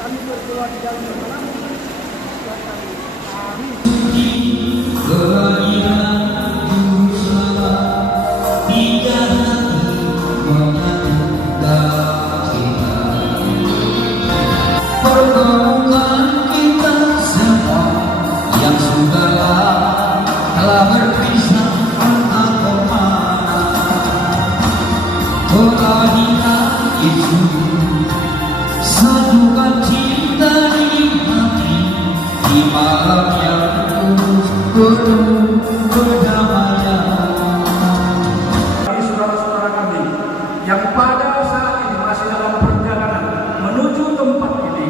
kami berdoa di dalam nama Amin. Pertemukan kita semua yang sudahlah telah berpisah entah kemana. Kelahiran Yesus satukan cinta di hati di malam yang penuh kedamaian. Bagi saudara-saudara kami yang pada saat ini masih dalam perjalanan menuju tempat ini,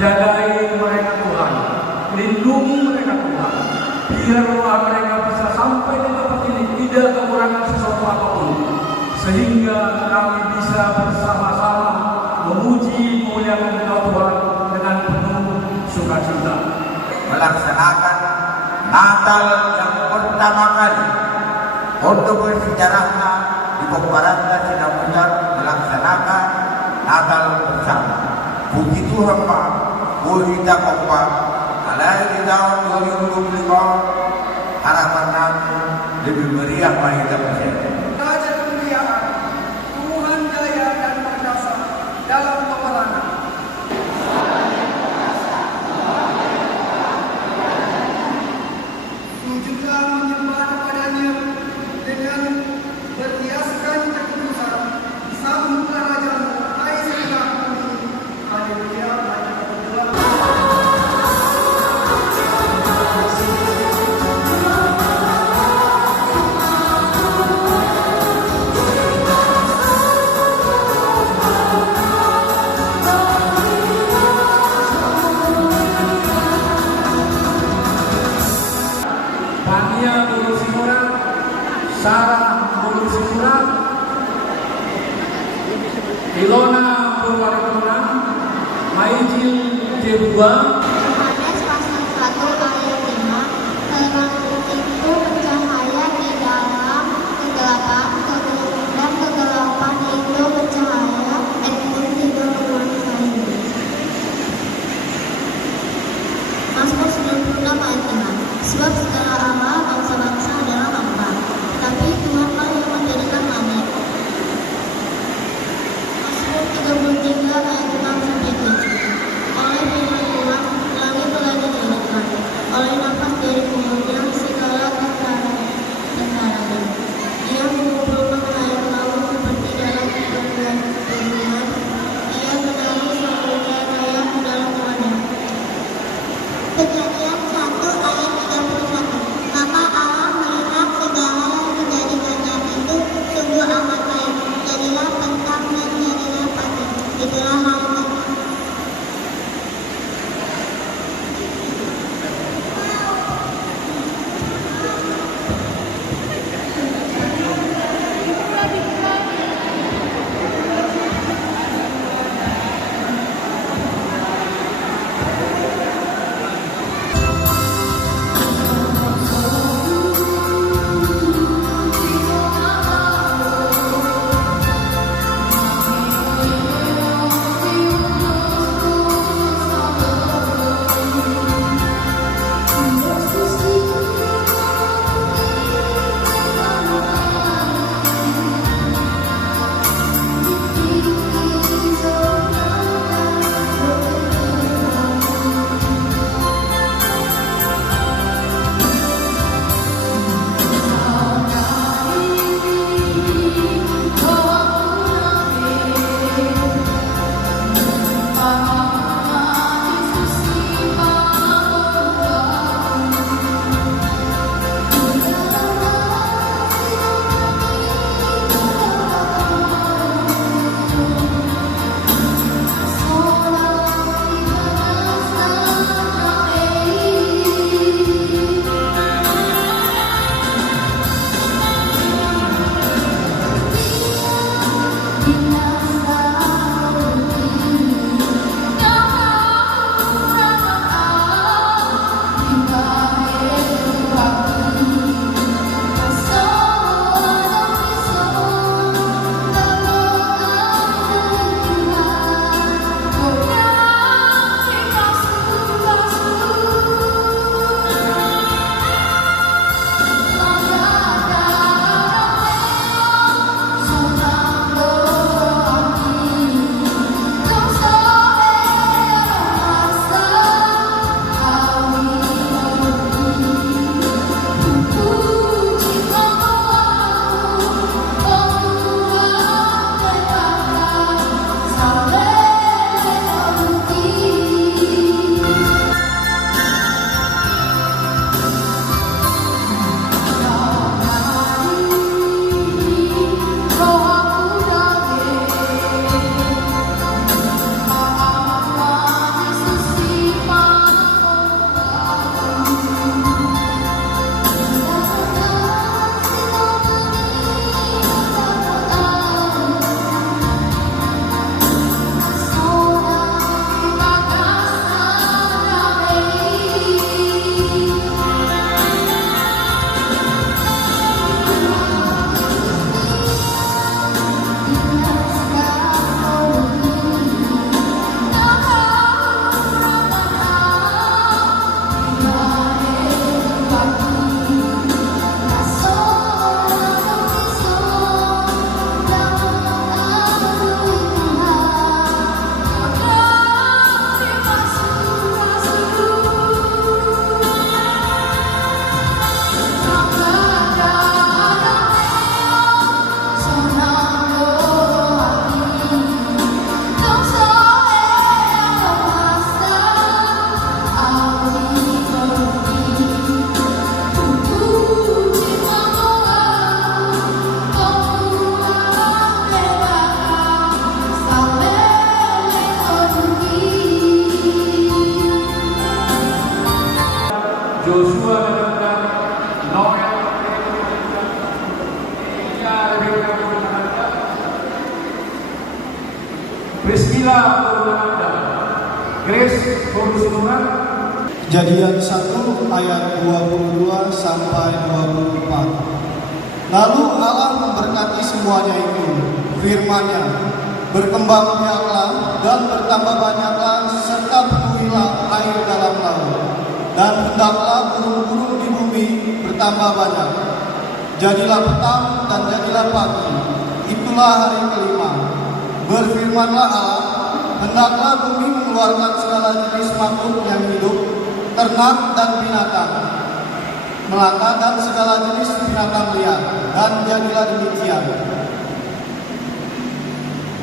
jagai mereka Tuhan, lindungi mereka Tuhan, biarlah mereka bisa sampai di tempat ini tidak kekurangan sesuatu apapun, sehingga kami bisa bersama-sama memuji memuliakan Engkau Tuhan dengan penuh sukacita. Melaksanakan Natal yang pertama kali untuk bersejarahnya di Komparanda Sinaputar melaksanakan Natal bersama. Puji Tuhan Pak, Purita Kompa, alai di tahun 2025, harapan kami lebih meriah kita bersama. Raja kemuliaan, Tuhan jaya dan perkasa dalam peperangan. Sujudlah menyembah kepadanya dengan berhiaskan kekudusan, sambutlah Rajamu, hai segenap bumi. Haleluya, ayat kedua. Pania Bulu Simuran, Sarah Bulu Simuran, Ilona Purwaripunan, Maijil Jebuang, Yohanes pasal 1 ayat 5, terang itu bercahaya di dalam kegelapan, dan kegelapan itu bercahaya dan tidak menguasai. Mazmur 96 ayat 6. Sebab segala Allah bangsa-bangsa adalah hamba, tapi Tuhanlah yang menjadikan langit. Mazmur 33 ayat 6 sampai 7. Oleh firman Tuhan, langit telah didirikan, oleh nafas dari mulutnya segala tentara-tentaranya. Dia mengumpulkan air laut seperti dalam perburuan, ia menaruh samudra raya ke dalam wadah. Kejadian 1 ayat 31. Maka Allah melihat segala yang dijadikannya itu sungguh amat baik. Jadilah bentang dan jadilah pagi. Itulah hari Priscilla Purwananda, Grace Borusunuran, Kejadian 1 ayat 22 sampai 24. Lalu Allah memberkati semuanya itu, firman-Nya, berkembang biaklah dan bertambah banyaklah serta penuhilah air dalam laut, dan hendaklah burung-burung di bumi bertambah banyak. Jadilah petang dan jadilah pagi, itulah hari kelima. Berfirmanlah Allah, hendaklah bumi mengeluarkan segala jenis makhluk yang hidup, ternak dan binatang melata dan segala jenis binatang liar, dan jadilah demikian.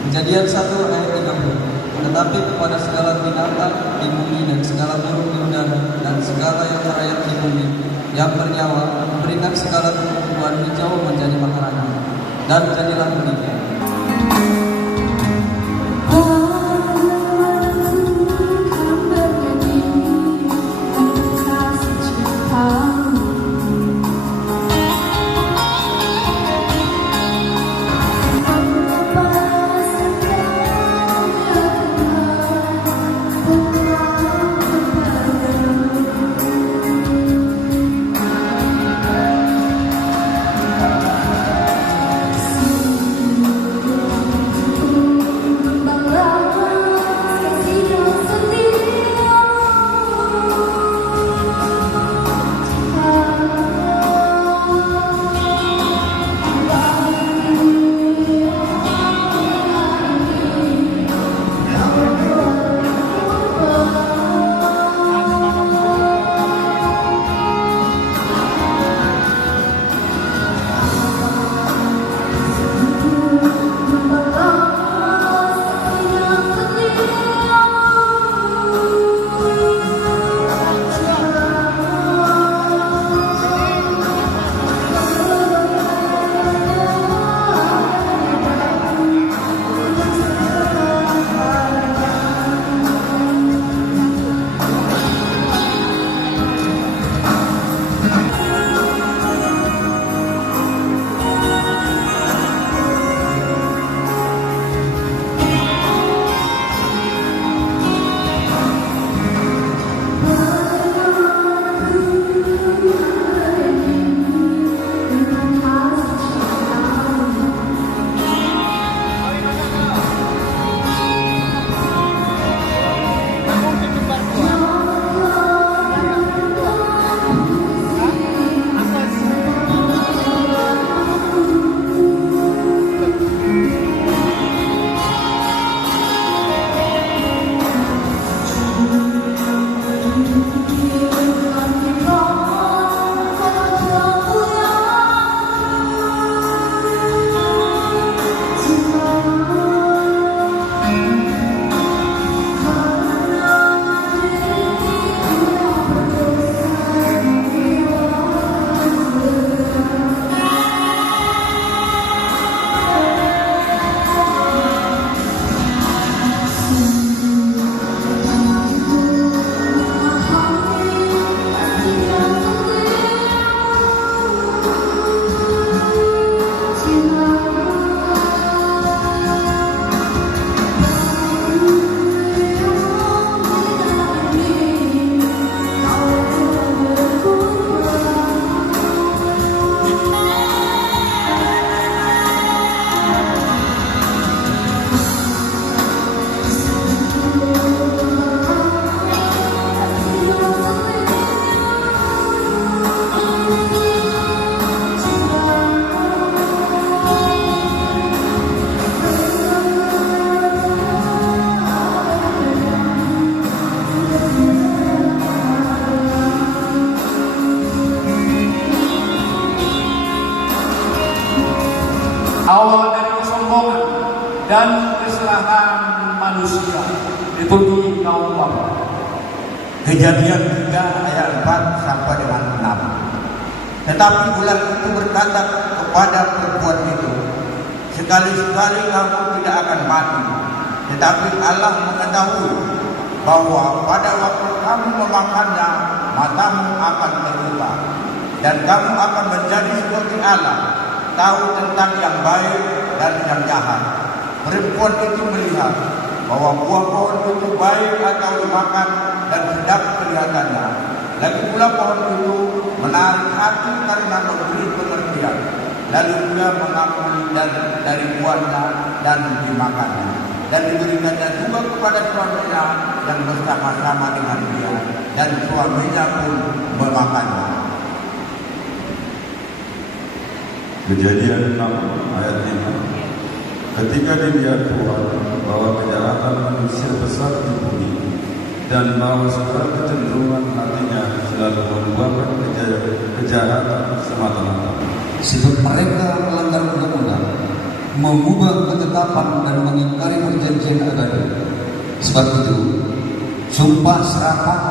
Kejadian 1 ayat 30. Tetapi kepada segala binatang di bumi dan segala burung di udara dan segala yang merayap di bumi yang bernyawa, berikan segala tumbuhan hijau menjadi makanan. Dan jadilah demikian. awal dari kesombongan dan kesalahan manusia dituduh kaum bapa. Kejadian 3 ayat 4 sampai dengan 6. Tetapi ular itu berkata kepada perempuan itu, sekali-sekali kamu tidak akan mati. Tetapi Allah mengetahui bahwa pada waktu kamu memakannya, matamu akan terbuka, dan kamu akan menjadi seperti Allah, tahu tentang yang baik dan yang jahat. Perempuan itu melihat bahwa buah pohon itu baik atau dimakan dan sedap kelihatannya. Lagi pula pohon itu menarik hati karena memberi pengertian. Lalu dia mengambil dari buahnya dan dimakannya. Dan diberikannya juga kepada suaminya yang bersama-sama dengan dia. Dan suaminya pun memakannya. Kejadian 6 ayat 5. Ketika dilihat Tuhan bahwa kejahatan manusia besar di bumi dan bahwa segala kecenderungan hatinya selalu membuahkan kejahatan semata-mata. Sebab mereka melanggar undang-undang, mengubah ketetapan dan mengingkari perjanjian agama. Sebab itu, sumpah serapah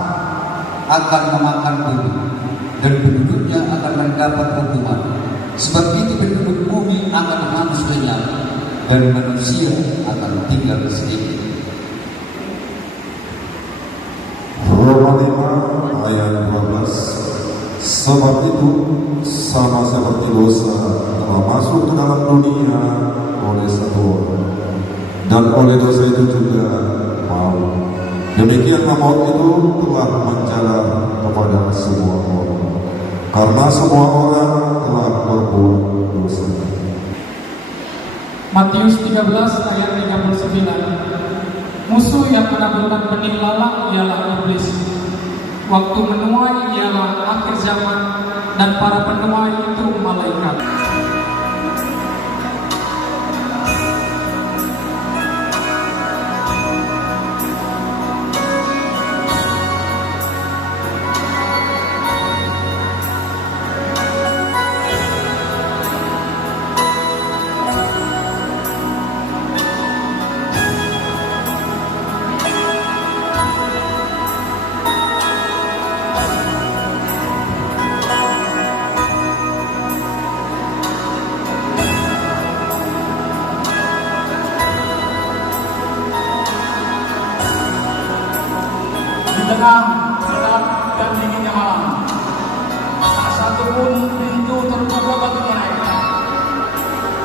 akan memakan bumi dan penduduknya akan mendapat hukuman. Sebab itu penduduk bumi akan hangus lenyap dan manusia akan tinggal sedikit. Roma 5 ayat 12. Sebab itu sama seperti dosa telah masuk ke dalam dunia oleh satu orang, dan oleh dosa itu juga maut. Demikianlah maut itu telah menjalar kepada semua orang, karena semua orang telah berbuat dosa. Matius 13 ayat 39. Musuh yang menaburkan benih lalang ialah iblis. Waktu menuai ialah akhir zaman, dan para penuai itu malaikat. Tengah gelap dan dinginnya malam, tak satu pun pintu terbuka bagi mereka.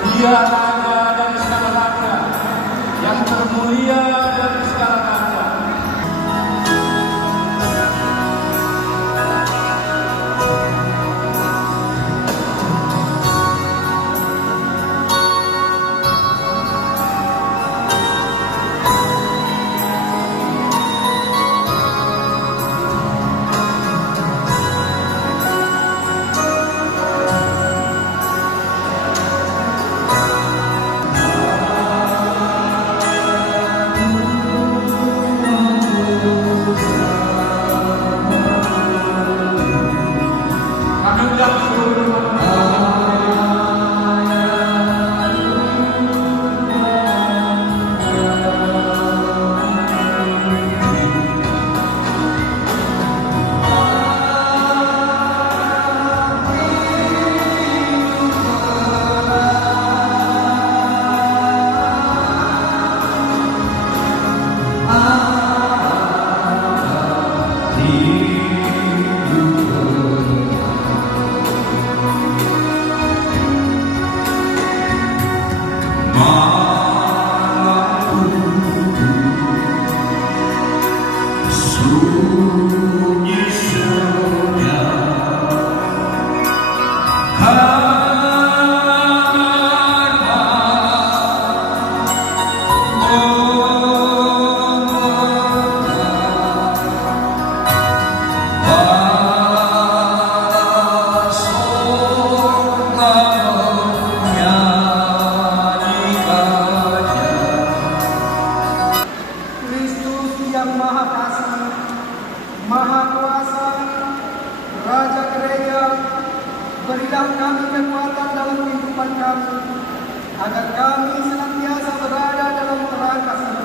Dia raja dari segala raja, yang termulia dari segala raja. berilah kami kekuatan dalam kehidupan kami, agar kami senantiasa berada dalam terang kasih-Mu.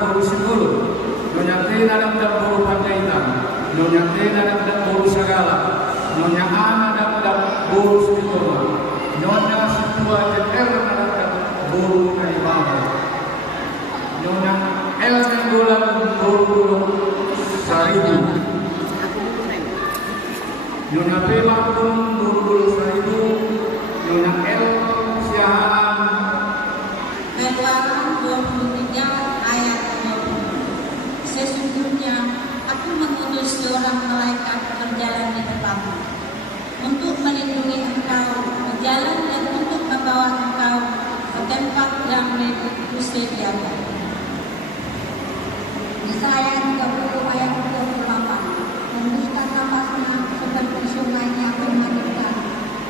Guru Singul, Nyonya Tina Dapat Guru Panjaitan, Nyonya Tina Dapat Guru Sagala, Nyonya Ana Dapat Guru Sukitoma, Nyonya Situa JR Dapat Guru Kaibama, Nyonya Ella Golan Guru Saribu, Nyonya Pema Guru Saribu, Nyonya El Siahaan. Keluaran 23 ayat 20. Sesungguhnya aku mengutus seorang malaikat berjalan di depanmu untuk melindungi engkau berjalan dan untuk membawa engkau ke tempat yang disediakan. Yesaya 30 ayat 28. Hembuskan napasnya seperti sungai yang mengalir,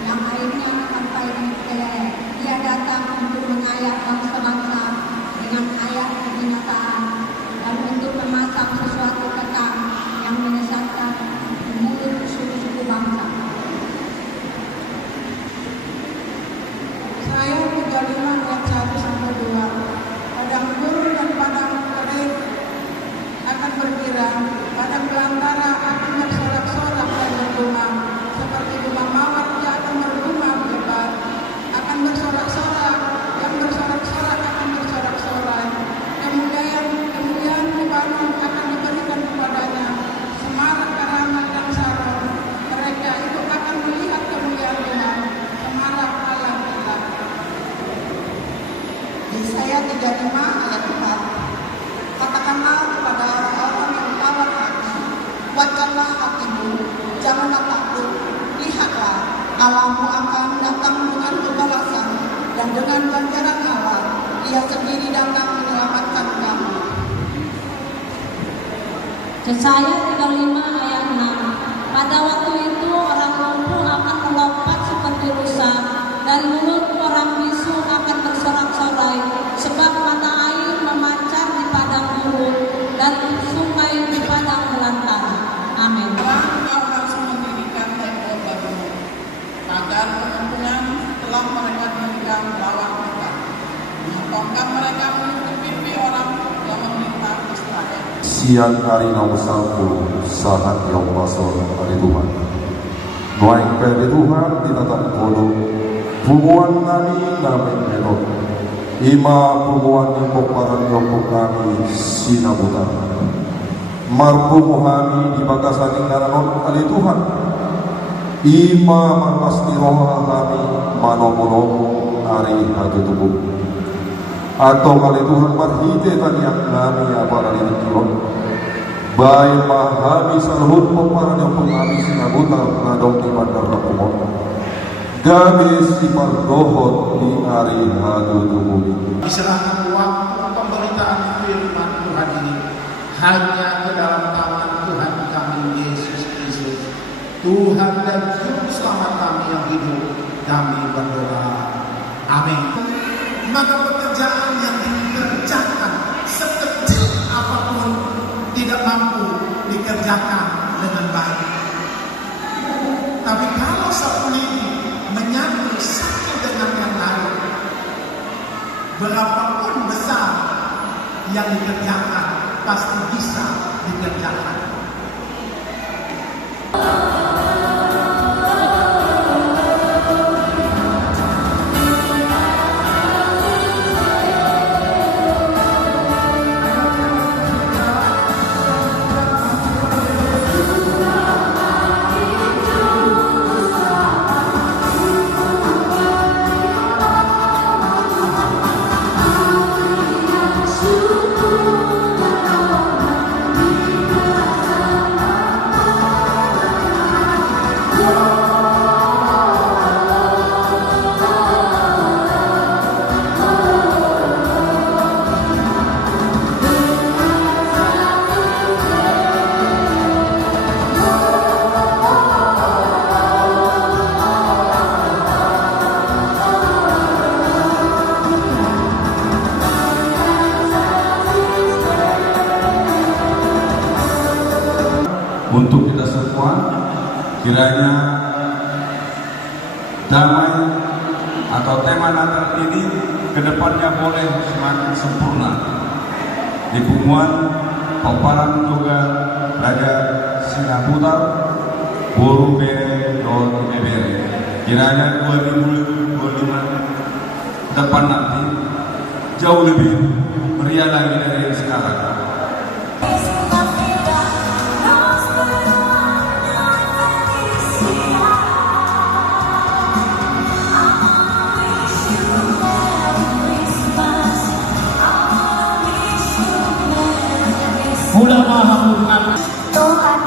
yang airnya sampai di keleleh. Dia datang untuk mengayak bangsa-bangsa dengan ayak kebinataan dan untuk memasang sesuatu kekang yang menyesatkan di mulut suku-suku bangsa. Saya 35 ayat 1-2. Padang gurun dan padang kering akan bergirang, padang belantara akan bersorak-sorak dan berbunga, seperti bunga mawar dia akan berbunga lebat, akan bersorak-sorak, yang bersorak-sorak akan bersorak-sorai. Kemudian Lebanon akan diberikan kepadanya, semarak, karamat dan saron. Mereka itu akan melihat kemuliaan Tuhan, semarak Allah kita. Yesaya 35 ayat 4. Katakanlah kepada orang-orang yang tawar hati, kuatkanlah hatimu, janganlah takut. Lihatlah, Allahmu akan datang dengan kebalasan dan dengan ganjaran Allah. Ia sendiri datang menyelamatkan kamu. Yesaya 35 ayat 6. Pada waktu itu orang lumpuh akan melompat seperti rusa, dan mulut orang bisu akan bersorak-sorai, sebab mata air memancar di padang gurun dan sungai di padang belantara. Amin. Kau harus mendirikan tembok baru, pagar pengampunan telah mereka dirikan bawah kita. Tongkat mereka menutup pipi orang yang meminta Israel. Siang hari nomor 1 saat yang pasal hari Tuhan. Noai pede Tuhan tinatang kodo. Pumuan nami nami merok. Ima pumuan ni poparan yopok nami sinabutan. Marpumuhami di bakasaning naranon kali Tuhan. Ima manpasti roha kami manomonomo ari hati tubuh. Atau kali Tuhan marhite taniak nami apara di tulon. Bayi mahami sarhut peparan yang pengami sinabutar nadong di bandar rakumon. Gabi si pardohot di ari hati tubuh. Diserahkan waktu pemberitaan firman Tuhan ini hanya ke dalam tangan Tuhan kami Yesus Kristus, Tuhan dan Juru Selamat kami yang hidup. Kami berdoa, amin. Maka pekerjaan yang dikerjakan sekecil apapun tidak mampu dikerjakan dengan baik. Tapi kalau satu lini menyatu satu dengan yang lain, berapapun besar yang dikerjakan pasti bisa dikerjakan. Untuk kita semua, kiranya damai atau tema Natal ini kedepannya boleh semakin sempurna. di Pumuan, Paparan juga Raja Singapura, Boru Bere, Dor Bere. Kiranya 2025 depan nanti jauh lebih meriah lagi dari yang sekarang. Ulama hamburkan Tuhan